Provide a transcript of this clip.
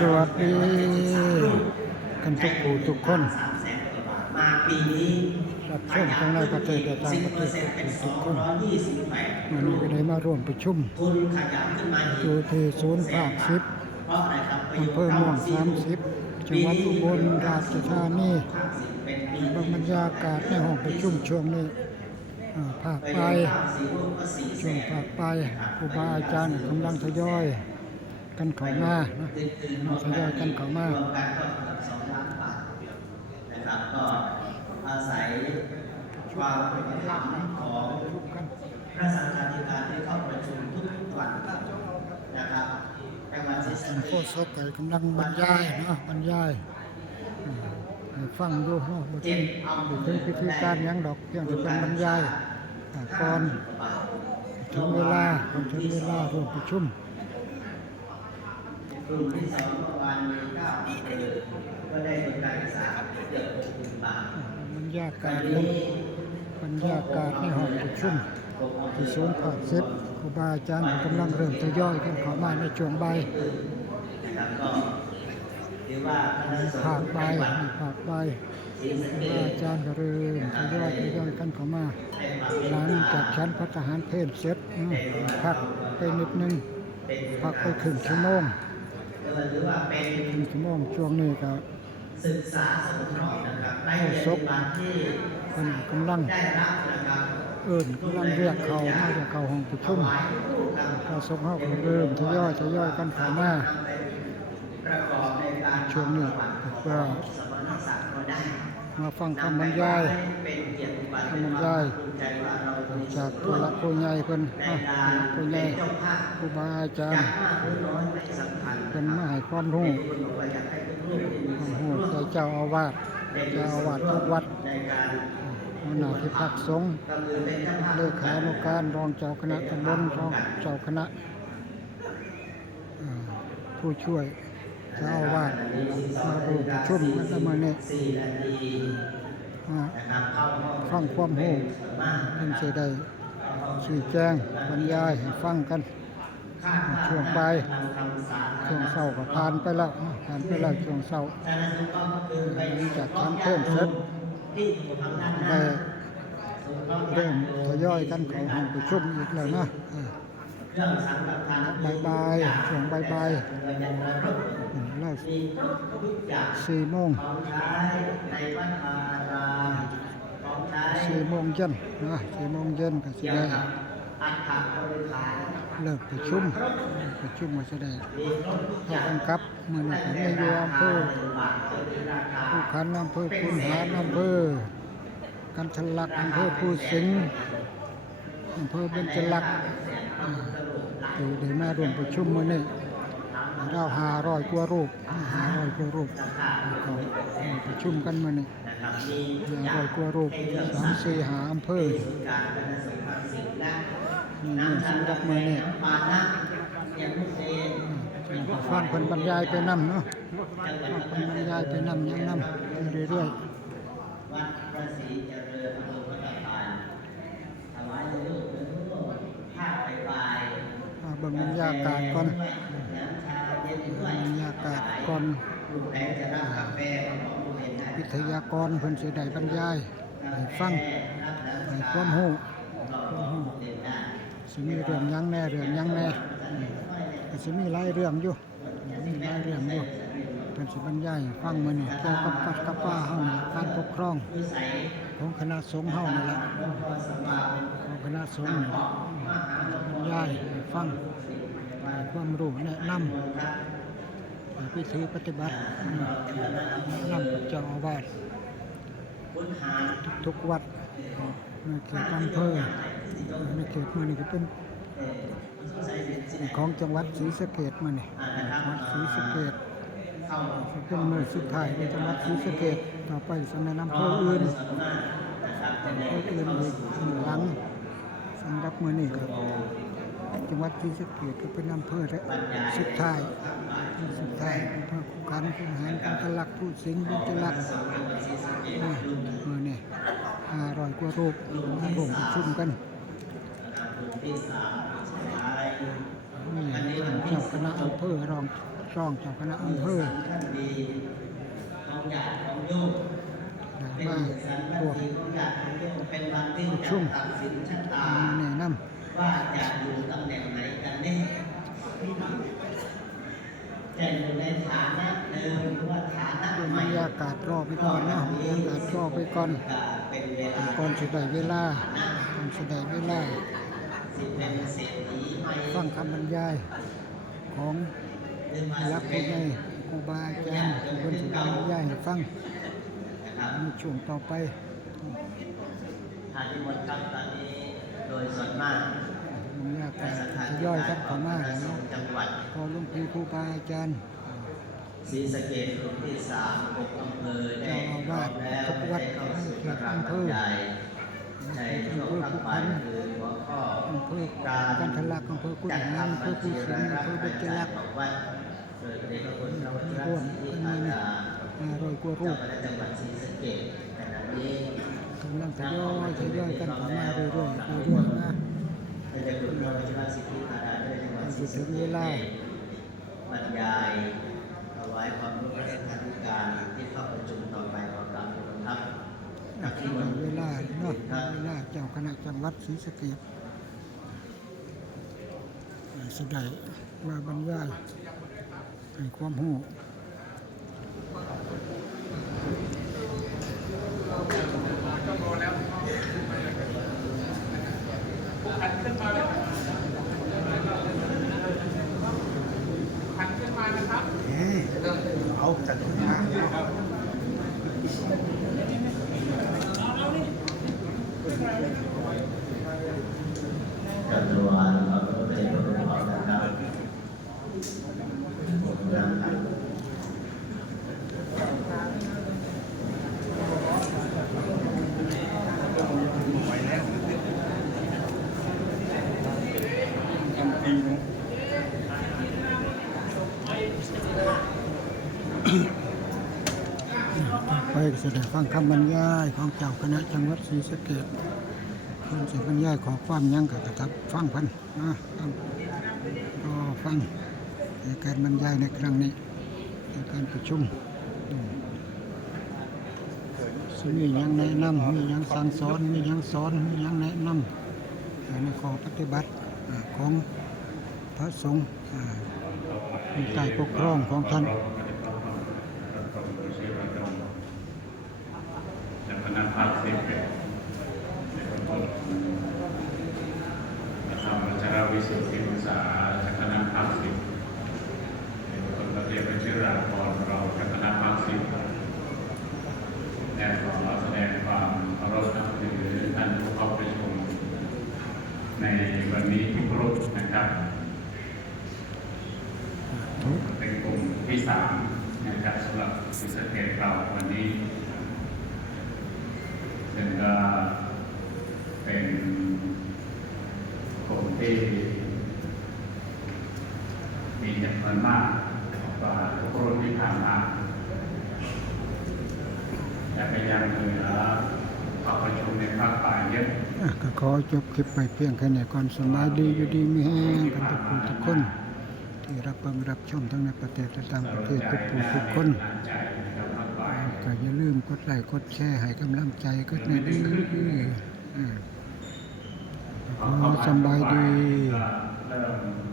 สวัสดีกันทุกผู้ทุกคนมาปีนี้รับชมทั้งในประเทศและต่างประเทศทุกคนวันนี้ก็ได้มาร่วมประชุมทุนขยับขึ้นมาอยู่ที่ศูนย์ภาค10อำเภอม่วง30จังหวัดอุบลราชธานีบรรยากาศในห้องประชุมช่วงนี้ภาคปลายช่วงภาคปลายครูบาอาจารย์กำลังทยอยกันเข้ามาทยอยกันเข้ามานะครับก็อาศัยความเป็นธรรมของพระสังฆาธิการที่เข้าประชุมทุกวันนะครับในวันที่โฆษกกำลังบรรยายบรรยายฟังดูบทถึงพิธีการยังดอกเพียงแต่เป็นบรรยายก่อนถึงเวลาร่วมประชุมกลุ่มที่2เมื่อวานมี9อำเภอก็ได้ทุนการศึกษาเกือบ60,000 บาทบรรยากาศในห้องประชุมที่ศูนย์ภาค10ครูบาอาจารย์กำลังเริ่มทยอยกันเข้ามาในช่วงบ่ายภาคบ่ายครูบาอาจารย์ก็เริ่มทยอยกันเข้ามาหลังจากชั้นพระทหารเพลเสร็จพักไปนิดนึงพักไปครึ่งชั่วโมงช่วงนี้ก็ศึกษาสงเคราะห์นะครับในศพกำลังกำลังเรียกเขามาจากเขาห้องประชุมก็ศพเขาเริ่มทยอยกันเข้ามาช่วงนี้ก็มาฟังคำบรรยายจากผู้หลักผู้ใหญ่เพิ่นผู้ใหญ่ครูบาอาจารย์เป็นมาให้ความรู้เจ้าอาวาสทุกวัดหัวหน้าที่พักสงฆ์เลขานุการรองเจ้าคณะตำบลรองเจ้าคณะผู้ช่วยเจ้าอาวาสมาร่วมประชุมกันมาเนี่ยฟังความรู้มันจะได้ชี้แจงบรรยายให้ฟังกันช่วงบ่ายช่วงเช้าก็ผ่านไปแล้วช่วงเช้าหลังจากทำเพิ่มเสร็จได้เริ่มทยอยกันเข้าห้องประชุมอีกแล้วนะบ่ายช่วงบ่ายแล้ว4 โมงเย็น4 โมงเย็นก็จะได้เลิกประชุมมาจะได้เข้ากันกับมือหนึ่งในอยู่อำเภอผู้ขันอำเภอคุนหารอำเภอกันทลักอำเภอผู้สิงห์อำเภอเบญจลักษณ์ได้มาร่วมประชุมมื้อนี้เรา500 กว่ารูปเขาประชุมกันมื้อนี้500 กว่ารูป3-4-5 อำเภอนี่สำหรับมื้อนี้ฟังเพิ่นบรรยายไปนำยังนำเรื่อยๆวัดพระศรีเจริญอำเภอพระตะพานถวายลูกภาคไปเบิ่งบรรยากาศก่อนวิทยากรเพิ่นสิได้บรรยายให้ฟังให้ความรู้สิมีเรื่องยังแน่สิมีหลายเรื่องอยู่เพิ่นสิบรรยายให้ฟังมื้อนี้เกี่ยวกับวัดกับว่าเฮานี่การปกครองของคณะสงฆ์เฮานี่แหละของคณะสงฆ์นี่บรรยายให้ฟังให้ความรู้แนะนำวิธีปฏิบัตินำกับเจ้าอาวาสทุกวัดในเขตอำเภอในเขตมื้อนี้ก็เป็นของจังหวัดศรีสะเกษมานี่ศรีสะเกษเป็นมือสุดท้ายในจังหวัดศรีสะเกษต่อไปสำนักอำเภออื่นอีกหลังสำหรับมื้อนี้ก็จังหวัดศรีสะเกษก็เป็นอำเภอและสุดท้ายอำเภอคุขันธ์คุนหารกันทลักผู้สิงห์เบญจลักษณ์มื้อนี้500 กว่ารูปมาร่วมประชุมกัน นี่ท่านเจ้าคณะอำเภอรองเจ้าคณะอำเภอ ท่านดีของญาติของโยม ได้ เป็น มา สัน พวก ติของญาติของโยมเป็นวันที่ ผู้ จะ ชุ่ม ตัดสินชะตา แนะน ว่าจะอยู่ตำแหน่งไหนกันแน่จะอยู่ในฐานะเดิมหรือว่าฐานะ ำ ให บร ม่ รยากาศรอไปก่อนนะบรรยากาศรอไปก่อน เป็นเวลา ก่อนจะได้เวลาก่อนจะได้เวลา สิเป็นเศรษฐีใหม่ ฟังคำบรรยายของ หรือว่า รัก เป็ ผู้ น ใหญ่ครูบาอาจารย์ที่เพิ่นสิบรรยายให้ฟัง นะครับ ในช่วงต่อไป ทานที่หมดครับตอนนี้โดยส่วนมาก บรรยากาศ สถาน ท ที่ ยอย กา กั ร น ขอ เข้าง มา พระ แล้ว ส เนาะ งฆ์จังหวัด พอหลวงพี่ครูบาอาจารย์ ศรีสะเกษกลุ่มที่3 6อำเภอได้พร้อมแล้ว ทุกวัด ได้เข้าสู่ เขต กำลัง อำเภ บรร อ ยายในช่วงค่ำบ่ายคือหัวข้อ อำเภอกันทะลักอำเภอกุฎหารอำเภอภูสิงห์อำเภอเบญจลักษณ์ ของวัดโดยพระคุณพระวัชร ร่วม ศรี กัน อา มี จารย์ 500กว่ารู เจ้า ป คณะจังหวัดศรีสะเกษขณะนี้ กำลังทยอยกันเข้ามาเรื่อยๆเรื่อยๆนะ พระเจ้าคุณพระวัชรสิทธิธาราด้วยจังหวัดศรี ถึ สะ ง เก เว ษ ลา บรรยายถวายความรู้ราชการธิการที่เข้าประชุมต่อไปของกรรมครับกับที่ ถึ วัน งเวลาเนาะ ครับ เวลาเจ้าคณะจังหวัดศรีสะเกษแสดงมาบรรยายให้ความรู้ เอาจัดขึ้นมา กับตัวเราก็เป็นผู้ประกอบการนะครับ ไปแล้วทำปีนึง ไปแสดงฟังคำบรรยายของเจ้าคณะจังหวัดศรีสะเกษเพิ่นสิบรรยายขอความหยังกับกระทับฟังเพันฟังก็ฟังในการบรรยายในครั้งนี้ในการประชุมสิมีหยังแนะนำมีหยังสั่งสอนมีหยังสอนมีหยังแนะนำในข้อปฏิบัติของพระสงฆ์มีการปกครองของท่าน จากคณะภาคสิบเอ็ดในคนต้นพระธรรมวัชรวิสุทธิศึกษาจากคณะภาคสิบในคนพระเทพวชิรากรเราจากคณะภาคสิบและขอแสดงความเคารพนับถือท่านผู้เข้าประชุมในวันนี้ทุกรูปนะครับเป็นกลุ่มที่3นะครับสำหรับศรีสะเกษเราวันนี้ ซึ่งก็เป็นกลุ่มที่มีจำนวนมากกว่าทุกรุ่นที่ผ่านมาแต่ไปยังเหลือเข้าประชุมในภาคป่าเยอะ ก็ขอจบคลิปไปเพียงแค่นี้ก่อนสบายดีอยู่ดีมีแห้งกันทุกผู้ทุกคน ที่รับฟังรับชมทั้งในประเทศและต่างประเทศทุกผู้ทุกคน ใจนะครับภาคป่า ก็อย่าลืมกดไลค์กดแชร์ให้กำลังใจก็ในดีขอสบายดี เริ่ม